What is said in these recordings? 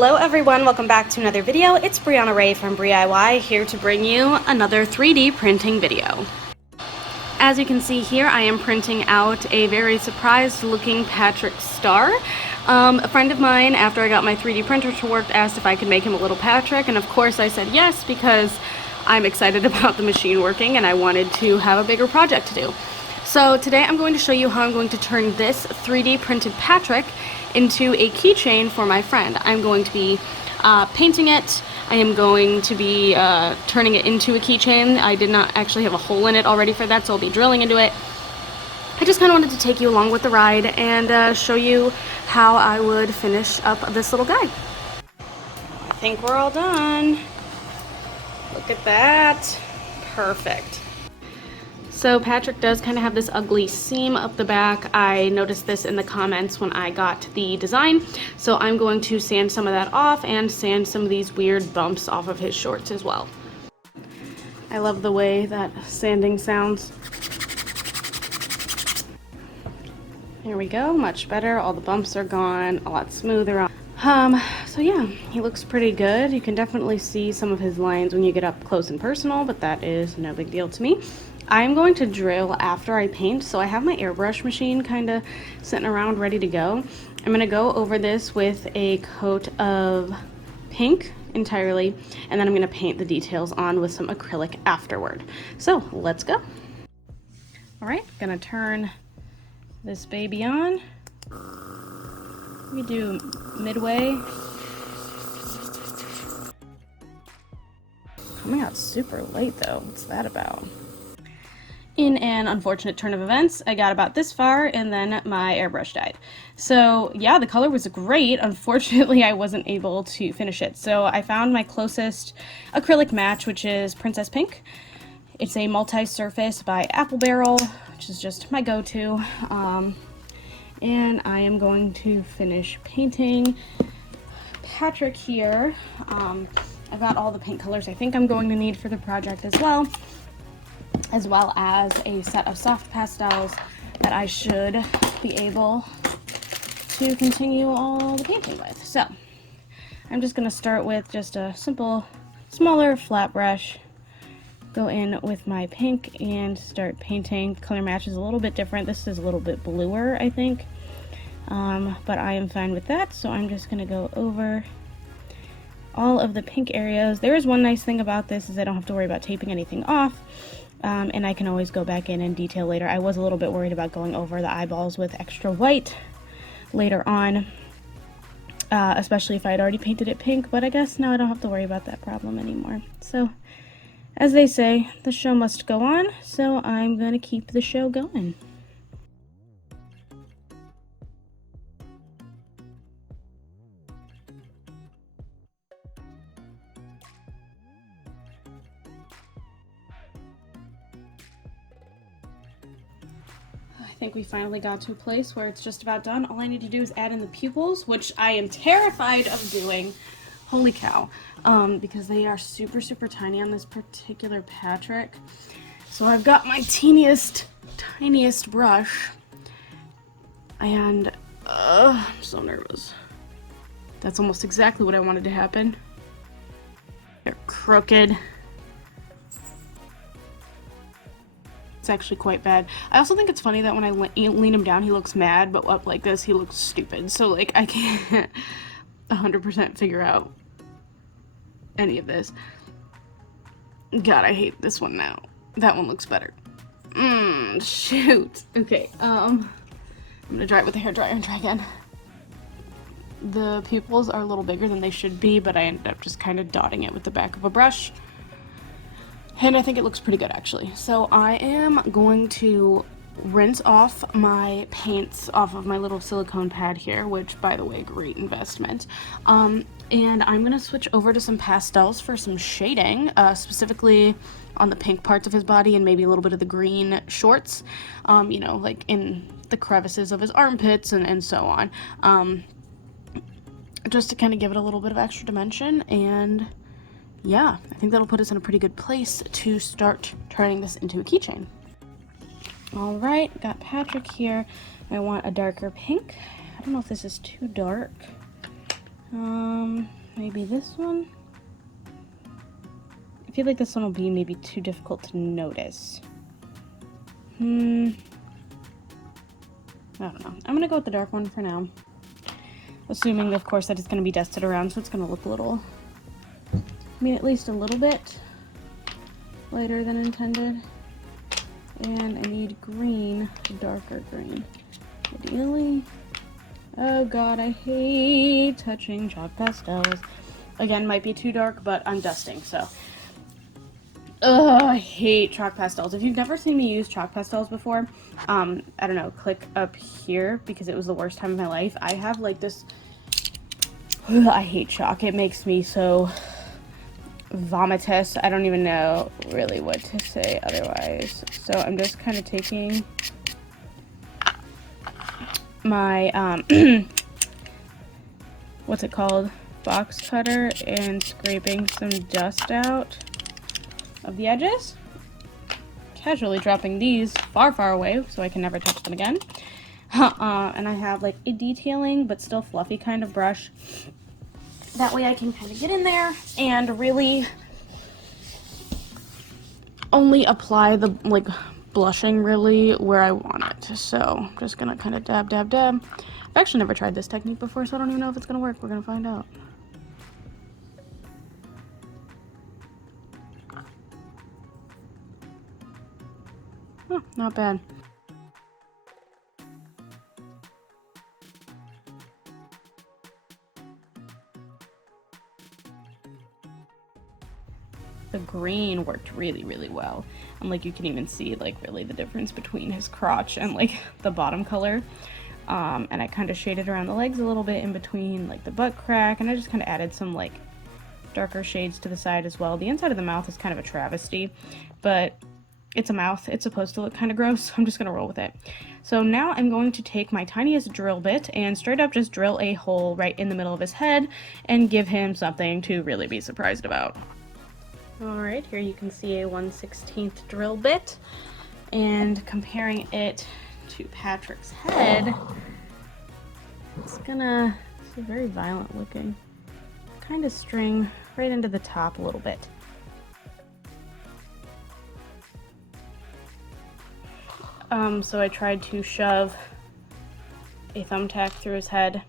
Hello everyone, welcome back to another video. It's Brianna Ray from BriIY here to bring you another 3D printing video. As you can see here, I am printing out a very surprised looking Patrick Star. A friend of mine, after I got my 3D printer to work, asked if I could make him a little Patrick, and of course I said yes because I'm excited about the machine working and I wanted to have a bigger project to do. So today I'm going to show you how I'm going to turn this 3D printed Patrick into a keychain for my friend. I'm going to be painting it. I am going to be turning it into a keychain. I did not actually have a hole in it already for that, so I'll be drilling into it. I just kind of wanted to take you along with the ride and show you how I would finish up this little guy. I think we're all done. Look at that. Perfect. So Patrick does kind of have this ugly seam up the back. I noticed this in the comments when I got the design. So I'm going to sand some of that off and sand some of these weird bumps off of his shorts as well. I love the way that sanding sounds. There we go, much better. All the bumps are gone, a lot smoother. So yeah, he looks pretty good. You can definitely see some of his lines when you get up close and personal, but that is no big deal to me. I'm going to drill after I paint, so I have my airbrush machine kind of sitting around ready to go. I'm going to go over this with a coat of pink entirely, and then I'm going to paint the details on with some acrylic afterward. So let's go. Alright, going to turn this baby on. We do midway. Coming out super late though, what's that about? In an unfortunate turn of events, I got about this far and then my airbrush died. So yeah, the color was great. Unfortunately, I wasn't able to finish it. So I found my closest acrylic match, which is Princess Pink. It's a multi-surface by Apple Barrel, which is just my go-to. And I am going to finish painting Patrick here. I've got all the paint colors I think I'm going to need for the project as well as a set of soft pastels that I should be able to continue all the painting with. So I'm just going to start with just a simple, smaller flat brush, go in with my pink and start painting. The color match is a little bit different. This is a little bit bluer, I think, but I am fine with that. So I'm just going to go over all of the pink areas. There is one nice thing about this is I don't have to worry about taping anything off. And I can always go back in and detail later. I was a little bit worried about going over the eyeballs with extra white later on, especially if I had already painted it pink, but I guess now I don't have to worry about that problem anymore. So, as they say, the show must go on, so I'm going to keep the show going. I think we finally got to a place where it's just about done. All I need to do is add in the pupils, which I am terrified of doing. Holy cow. Because they are super, super tiny on this particular Patrick. So I've got my tiniest brush. And, I'm so nervous. That's almost exactly what I wanted to happen. They're crooked. It's actually quite bad. I also think it's funny that when I lean him down, he looks mad, but up like this, he looks stupid. So, like, I can't 100% figure out any of this. God, I hate this one now. That one looks better. Shoot. Okay, I'm gonna dry it with a hairdryer and try again. The pupils are a little bigger than they should be, but I ended up just kind of dotting it with the back of a brush. And I think it looks pretty good, actually. So I am going to rinse off my paints off of my little silicone pad here, which, by the way, great investment. And I'm going to switch over to some pastels for some shading, specifically on the pink parts of his body and maybe a little bit of the green shorts, you know, like in the crevices of his armpits and so on. Just to kind of give it a little bit of extra dimension. And yeah, I think that'll put us in a pretty good place to start turning this into a keychain. Alright, got Patrick here. I want a darker pink. I don't know if this is too dark. Maybe this one? I feel like this one will be maybe too difficult to notice. I don't know. I'm gonna go with the dark one for now. Assuming, of course, that it's gonna be dusted around, so it's gonna look a little, I mean, at least a little bit lighter than intended. And I need green, darker green, ideally. Oh god, I hate touching chalk pastels. Again, might be too dark, but I'm dusting, so. Ugh, I hate chalk pastels. If you've never seen me use chalk pastels before, I don't know, click up here because it was the worst time of my life. I have like this, I hate chalk. It makes me so vomitous. I don't even know really what to say otherwise. So I'm just kind of taking my, what's it called? Box cutter and scraping some dust out of the edges. Casually dropping these far, far away so I can never touch them again. And I have like a detailing but still fluffy kind of brush. That way I can kind of get in there and really only apply the like blushing really where I want it. So I'm just gonna kind of dab, dab, dab. I've actually never tried this technique before, so I don't even know if it's gonna work. We're gonna find out. Oh, not bad. The green worked really, really well. And like you can even see like really the difference between his crotch and like the bottom color. And I kind of shaded around the legs a little bit in between like the butt crack, and I just kind of added some like darker shades to the side as well. The inside of the mouth is kind of a travesty, but it's a mouth. It's supposed to look kind of gross, so I'm just gonna roll with it. So now I'm going to take my tiniest drill bit and straight up just drill a hole right in the middle of his head and give him something to really be surprised about. Alright, here you can see a 1/16 drill bit, and comparing it to Patrick's head, it's very violent looking. Kind of string right into the top a little bit. So I tried to shove a thumbtack through his head,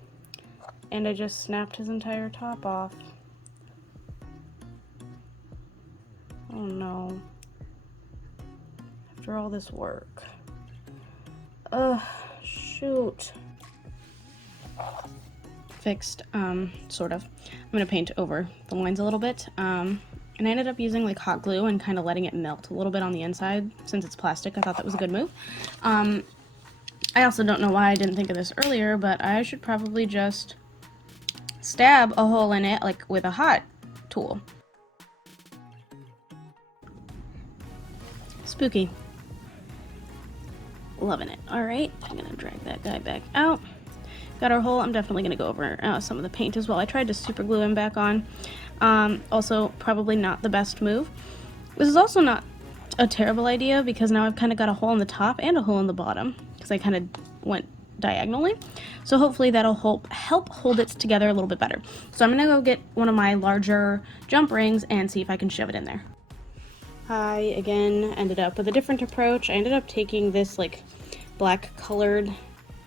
and I just snapped his entire top off. Oh no. After all this work. Ugh, shoot. Fixed, sort of. I'm gonna paint over the lines a little bit. And I ended up using like hot glue and kind of letting it melt a little bit on the inside. Since it's plastic, I thought that was a good move. I also don't know why I didn't think of this earlier, but I should probably just stab a hole in it like with a hot tool. Spooky. Loving it. Alright, I'm gonna drag that guy back out. Got our hole. I'm definitely gonna go over some of the paint as well. I tried to super glue him back on. Also, probably not the best move. This is also not a terrible idea because now I've kind of got a hole in the top and a hole in the bottom because I kind of went diagonally. So hopefully that'll help hold it together a little bit better. So I'm gonna go get one of my larger jump rings and see if I can shove it in there. I again ended up with a different approach. I ended up taking this like black colored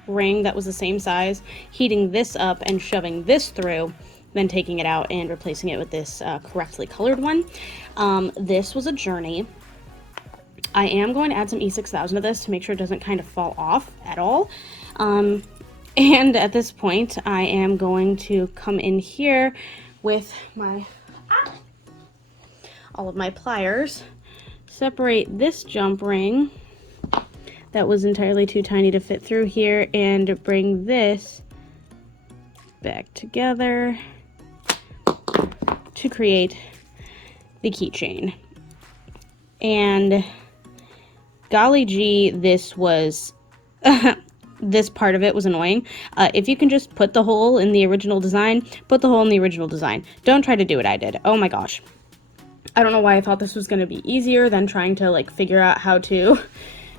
ring that was the same size, heating this up and shoving this through, then taking it out and replacing it with this correctly colored one. This was a journey. I am going to add some E6000 to this to make sure it doesn't kind of fall off at all. And at this point, I am going to come in here with my all of my pliers, separate this jump ring that was entirely too tiny to fit through here, and bring this back together to create the keychain. And golly gee, this was this part of it was annoying. If you can just put the hole in the original design, put the hole in the original design. Don't try to do what I did. Oh my gosh. I don't know why I thought this was going to be easier than trying to like figure out how to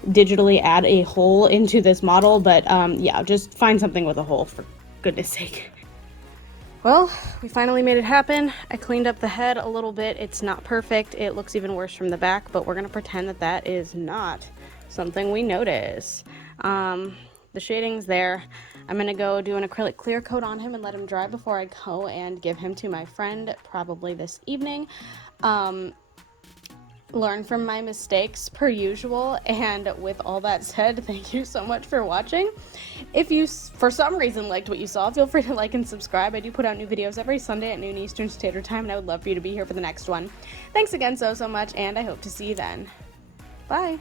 digitally add a hole into this model, but yeah, just find something with a hole for goodness sake. Well, we finally made it happen. I cleaned up the head a little bit. It's not perfect. It looks even worse from the back, but we're gonna pretend that that is not something we notice. The shading's there. I'm gonna go do an acrylic clear coat on him and let him dry before I go and give him to my friend, probably this evening. Learn from my mistakes per usual. And with all that said, thank you so much for watching. If you for some reason liked what you saw, feel free to like and subscribe. I do put out new videos every Sunday at noon Eastern Standard Time, and I would love for you to be here for the next one. Thanks again so much, and I hope to see you then. Bye.